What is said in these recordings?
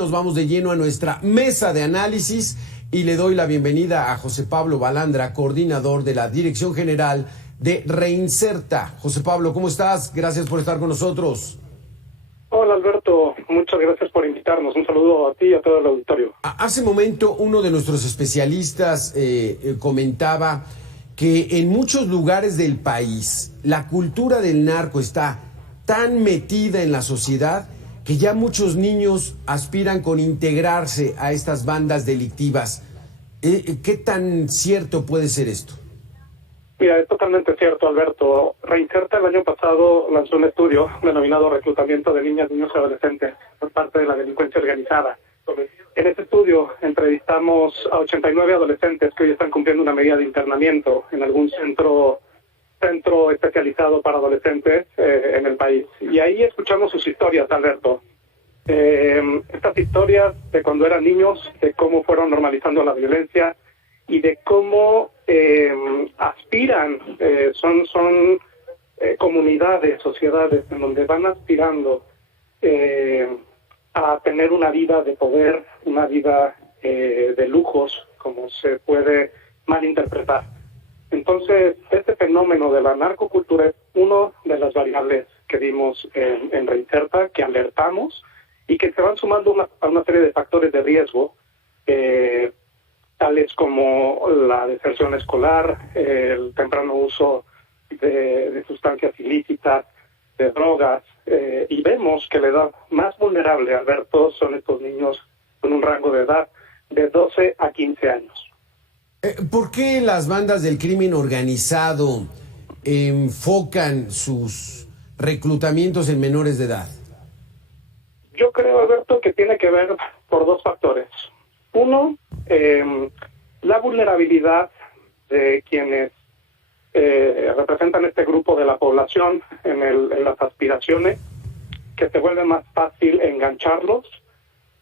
Nos vamos de lleno a nuestra mesa de análisis y le doy la bienvenida a José Pablo Balandra, coordinador de la Dirección General de Reinserta. José Pablo, ¿cómo estás? Gracias por estar con nosotros. Hola Alberto, muchas gracias por invitarnos. Un saludo a ti y a todo el auditorio. Hace momento uno de nuestros especialistas comentaba que en muchos lugares del país la cultura del narco está tan metida en la sociedad que ya muchos niños aspiran con integrarse a estas bandas delictivas. ¿Qué tan cierto puede ser esto? Mira, es totalmente cierto, Alberto. Reinserta el año pasado lanzó un estudio denominado Reclutamiento de Niñas, Niños y Adolescentes por parte de la delincuencia organizada. En este estudio entrevistamos a 89 adolescentes que hoy están cumpliendo una medida de internamiento en algún centro especializado para adolescentes en el país. Y ahí escuchamos sus historias, Alberto. Estas historias de cuando eran niños, de cómo fueron normalizando la violencia y de cómo aspiran, son comunidades, sociedades en donde van aspirando a tener una vida de poder, una vida de lujos, como se puede malinterpretar. Entonces, este fenómeno de la narcocultura es una de las variables que vimos en Reinserta, que alertamos y que se van sumando a una serie de factores de riesgo, tales como la deserción escolar, el temprano uso de sustancias ilícitas, de drogas, y vemos que la edad más vulnerable, Alberto, son estos niños con un rango de edad de 12 a 15 años. ¿Por qué las bandas del crimen organizado enfocan sus reclutamientos en menores de edad? Yo creo, Alberto, que tiene que ver por dos factores. Uno, la vulnerabilidad de quienes representan este grupo de la población en las aspiraciones, que se vuelve más fácil engancharlos.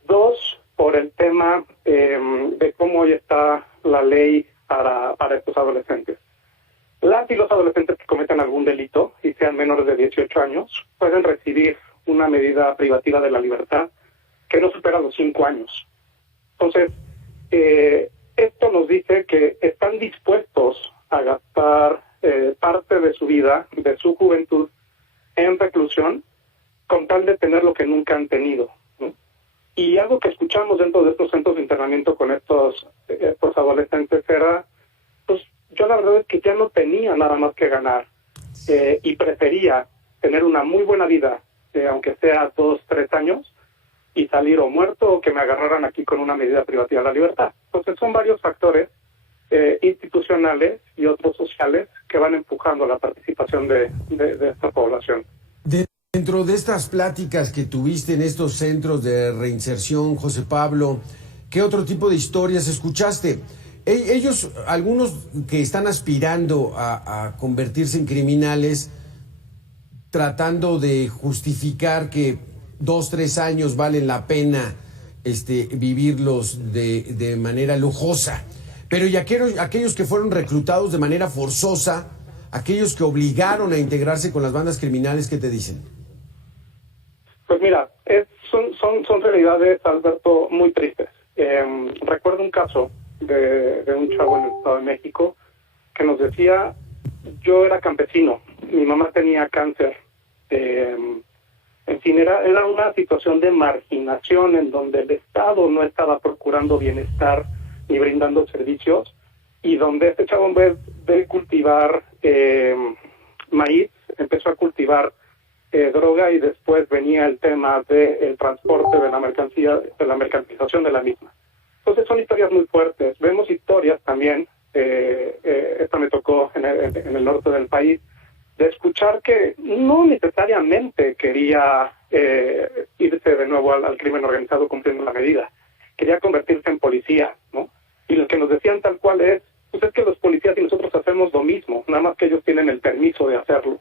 Dos, por el tema de cómo hoy está la ley para estos adolescentes. Las y los adolescentes que cometen algún delito y sean menores de 18 años pueden recibir una medida privativa de la libertad que no supera los 5 años. Entonces, esto nos dice que están dispuestos a gastar parte de su vida, de su juventud, en reclusión, con tal de tener lo que nunca han tenido, ¿no? Y algo que escuchamos dentro de estos centros de internamiento con estos adolescentes era, pues yo la verdad es que ya no tenía nada más que ganar y prefería tener una muy buena vida, aunque sea 2, 3 años, y salir o muerto o que me agarraran aquí con una medida privativa de la libertad. Entonces son varios factores institucionales y otros sociales que van empujando la participación de esta población. Dentro de estas pláticas que tuviste en estos centros de reinserción, José Pablo, ¿qué otro tipo de historias escuchaste? Ellos, algunos que están aspirando a convertirse en criminales, tratando de justificar que 2, 3 años valen la pena vivirlos de manera lujosa. Pero y aquellos que fueron reclutados de manera forzosa, aquellos que obligaron a integrarse con las bandas criminales, ¿qué te dicen? Pues mira, son realidades, Alberto, muy tristes. Recuerdo un caso de un chavo en el Estado de México que nos decía, yo era campesino, mi mamá tenía cáncer, en fin, era una situación de marginación en donde el Estado no estaba procurando bienestar ni brindando servicios, y donde este chavo en vez de cultivar maíz, empezó a cultivar droga, y después venía el tema del transporte de la mercancía, de la mercantilización de la misma. Entonces son historias muy fuertes. Vemos historias también, esta me tocó en el norte del país, de escuchar que no necesariamente quería irse de nuevo al crimen organizado cumpliendo la medida, quería convertirse en policía, ¿no? Y lo que nos decían tal cual es, pues es que los policías y nosotros hacemos lo mismo, nada más que ellos tienen el permiso de hacerlo.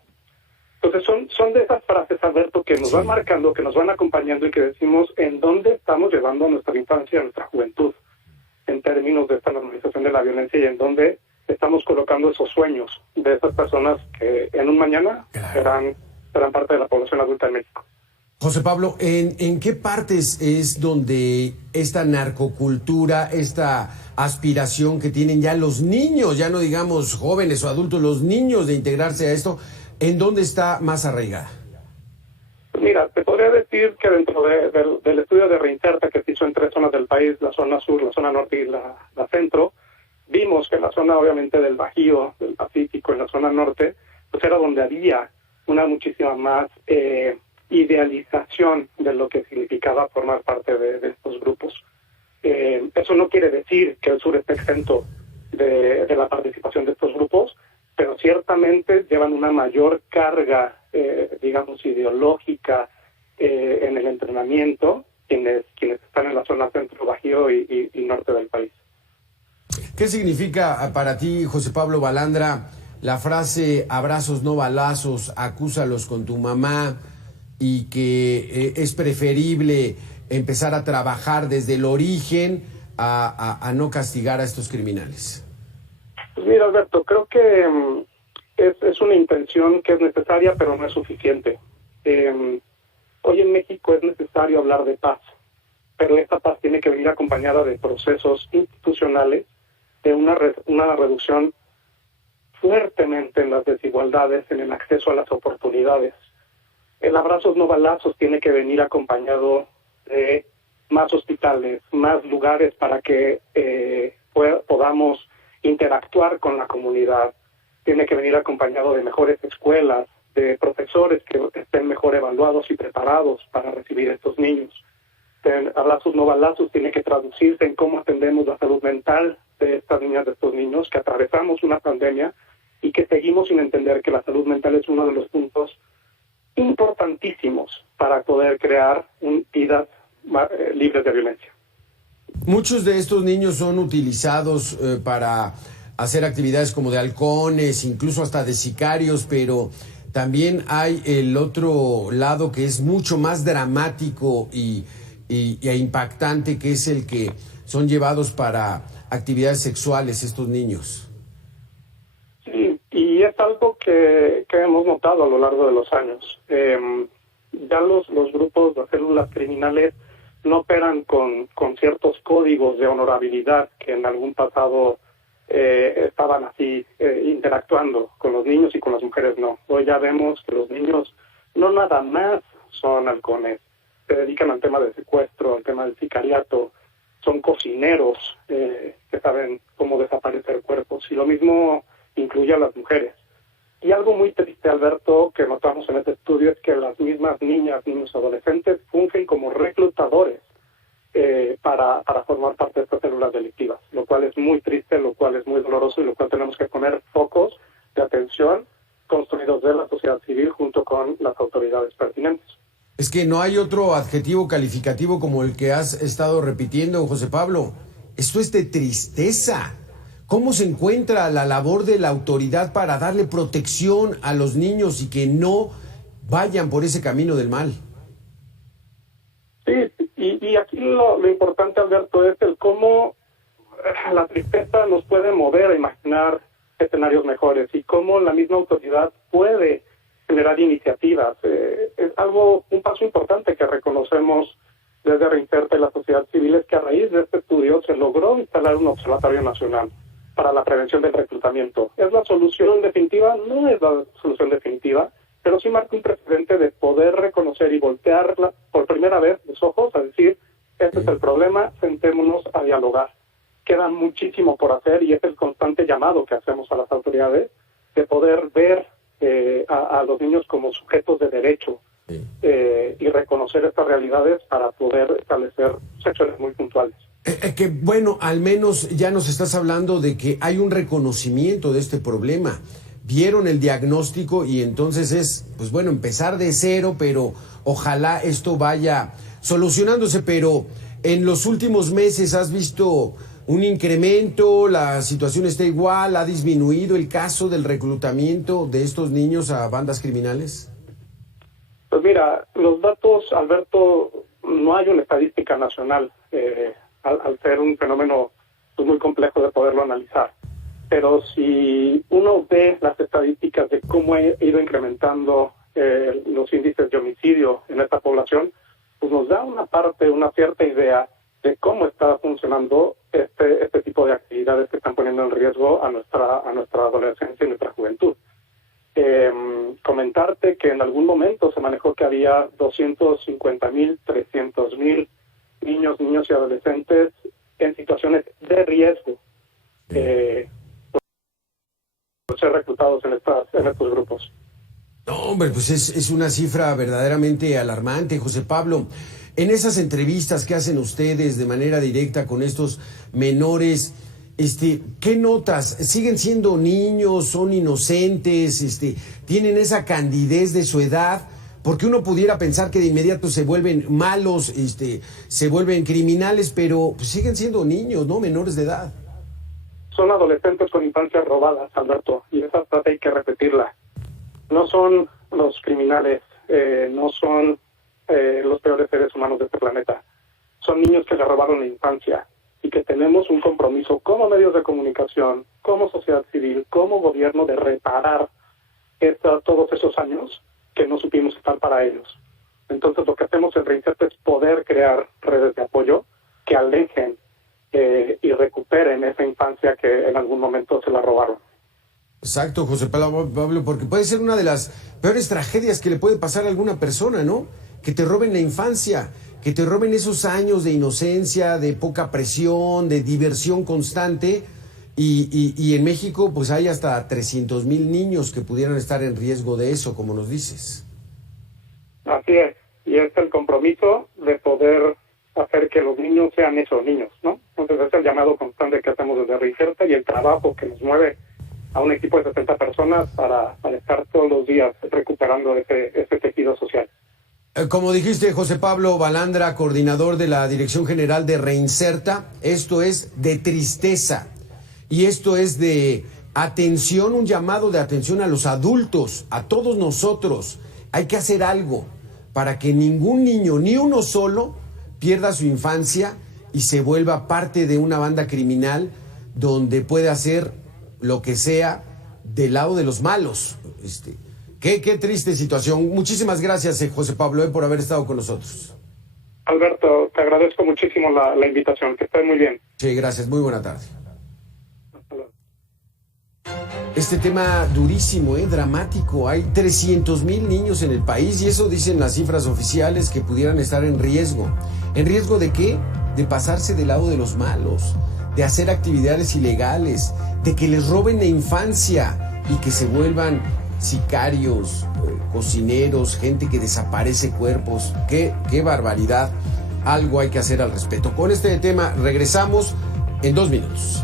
Entonces son de esas frases, Alberto, que nos van marcando, que nos van acompañando y que decimos en dónde estamos llevando nuestra infancia, nuestra juventud, en términos de esta normalización de la violencia, y en dónde estamos colocando esos sueños de esas personas que en un mañana serán parte de la población adulta en México. José Pablo, ¿en qué partes es donde esta narcocultura, esta aspiración que tienen ya los niños, ya no digamos jóvenes o adultos, los niños de integrarse a esto, en dónde está más arraigada? Mira, te podría decir que dentro del estudio de Reinserta que se hizo en 3 zonas del país, la zona sur, la zona norte y la centro, vimos que en la zona obviamente del Bajío, del Pacífico, en la zona norte, pues era donde había una muchísima más idealización de lo que significaba formar parte de estos grupos. Eso no quiere decir que el sur esté exento de la participación de estos grupos, pero ciertamente llevan una mayor carga, digamos, ideológica en el entrenamiento quienes están en la zona centro, bajío y norte del país. ¿Qué significa para ti, José Pablo Balandra, la frase abrazos no balazos, acúsalos con tu mamá, y que es preferible empezar a trabajar desde el origen a no castigar a estos criminales? Pues mira, Alberto, creo que es una intención que es necesaria, pero no es suficiente. Hoy en México es necesario hablar de paz, pero esta paz tiene que venir acompañada de procesos institucionales, de una reducción fuertemente en las desigualdades, en el acceso a las oportunidades. El abrazos no balazos tiene que venir acompañado de más hospitales, más lugares para que podamos interactuar con la comunidad. Tiene que venir acompañado de mejores escuelas, de profesores que estén mejor evaluados y preparados para recibir a estos niños. Abrazos no balazos tiene que traducirse en cómo atendemos la salud mental de estas niñas, de estos niños, que atravesamos una pandemia y que seguimos sin entender que la salud mental es uno de los puntos importantísimos para poder crear vidas libres de violencia. Muchos de estos niños son utilizados para hacer actividades como de halcones, incluso hasta de sicarios, pero también hay el otro lado que es mucho más dramático e impactante, que es el que son llevados para actividades sexuales estos niños. Y es algo que hemos notado a lo largo de los años. Ya los grupos, las células criminales no operan con ciertos códigos de honorabilidad que en algún pasado estaban así interactuando con los niños y con las mujeres no. Hoy ya vemos que los niños no nada más son halcones, se dedican al tema del secuestro, al tema del sicariato, son cocineros que saben cómo desaparecer cuerpos, y lo mismo incluye a las mujeres. Y algo muy triste, Alberto, que notamos en este estudio es que las mismas niñas, niños, adolescentes fungen como reclutadores para formar parte de estas células delictivas, lo cual es muy triste, lo cual es muy doloroso y lo cual tenemos que poner focos de atención construidos de la sociedad civil junto con las autoridades pertinentes. Es que no hay otro adjetivo calificativo como el que has estado repitiendo, José Pablo. Esto es de tristeza. ¿Cómo se encuentra la labor de la autoridad para darle protección a los niños y que no vayan por ese camino del mal? Sí, y aquí lo importante, Alberto, es el cómo la tristeza nos puede mover a imaginar escenarios mejores y cómo la misma autoridad puede generar iniciativas. Es un paso importante que reconocemos desde Reinserta y la sociedad civil, es que a raíz de este estudio se logró instalar un observatorio nacional para la prevención del reclutamiento. ¿Es la solución definitiva? No es la solución definitiva, pero sí marca un precedente de poder reconocer y voltearla por primera vez los ojos a decir, este es el problema, sentémonos a dialogar. Queda muchísimo por hacer y es el constante llamado que hacemos a las autoridades de poder ver a los niños como sujetos de derecho y reconocer estas realidades para poder establecer secciones muy puntuales. Que bueno, al menos ya nos estás hablando de que hay un reconocimiento de este problema. Vieron el diagnóstico y entonces es, pues bueno, empezar de cero, pero ojalá esto vaya solucionándose. Pero en los últimos meses has visto un incremento, la situación está igual, ha disminuido el caso del reclutamiento de estos niños a bandas criminales. Pues mira, los datos, Alberto, no hay una estadística nacional, al ser un fenómeno pues, muy complejo de poderlo analizar. Pero si uno ve las estadísticas de cómo ha ido incrementando los índices de homicidio en esta población, pues nos da una cierta idea de cómo está funcionando este tipo de actividades que están poniendo en riesgo a nuestra adolescencia y nuestra juventud. Comentarte que en algún momento se manejó que había 250,000, 300,000 niños y adolescentes en situaciones de riesgo por ser reclutados en estos grupos. No, hombre, pues es una cifra verdaderamente alarmante, José Pablo. En esas entrevistas que hacen ustedes de manera directa con estos menores, ¿qué notas? ¿Siguen siendo niños? ¿Son inocentes? ¿Tienen esa candidez de su edad? Porque uno pudiera pensar que de inmediato se vuelven malos, se vuelven criminales, pero pues siguen siendo niños, ¿no? Menores de edad. Son adolescentes con infancias robadas, Alberto, y esa frase hay que repetirla. No son los criminales, no son los peores seres humanos de este planeta. Son niños que le robaron la infancia y que tenemos un compromiso como medios de comunicación, como sociedad civil, como gobierno de reparar todos esos años que no supimos estar para ellos. Entonces lo que hacemos en Reinserta es poder crear redes de apoyo que alejen y recuperen esa infancia que en algún momento se la robaron. Exacto, José Pablo, porque puede ser una de las peores tragedias que le puede pasar a alguna persona, ¿no? Que te roben la infancia, que te roben esos años de inocencia, de poca presión, de diversión constante, y en México pues hay hasta 300,000 niños que pudieran estar en riesgo de eso, como nos dices. Así es, y es el compromiso de poder hacer que los niños sean esos niños, ¿no? Entonces es el llamado constante que hacemos desde Reinserta y el trabajo que nos mueve a un equipo de 60 personas para estar todos los días recuperando ese tejido social. Como dijiste, José Pablo Balandra, coordinador de la Dirección General de Reinserta, esto es de tristeza y esto es de atención, un llamado de atención a los adultos, a todos nosotros. Hay que hacer algo para que ningún niño, ni uno solo, pierda su infancia y se vuelva parte de una banda criminal donde puede hacer lo que sea del lado de los malos. Qué triste situación. Muchísimas gracias, José Pablo, por haber estado con nosotros. Alberto, te agradezco muchísimo la invitación. Que estés muy bien. Sí, gracias. Muy buena tarde. Este tema durísimo, dramático. Hay 300,000 niños en el país y eso dicen las cifras oficiales que pudieran estar en riesgo. ¿En riesgo de qué? De pasarse del lado de los malos, de hacer actividades ilegales, de que les roben la infancia y que se vuelvan sicarios, cocineros, gente que desaparece cuerpos. ¡Qué barbaridad! Algo hay que hacer al respecto. Con este tema regresamos en 2 minutos.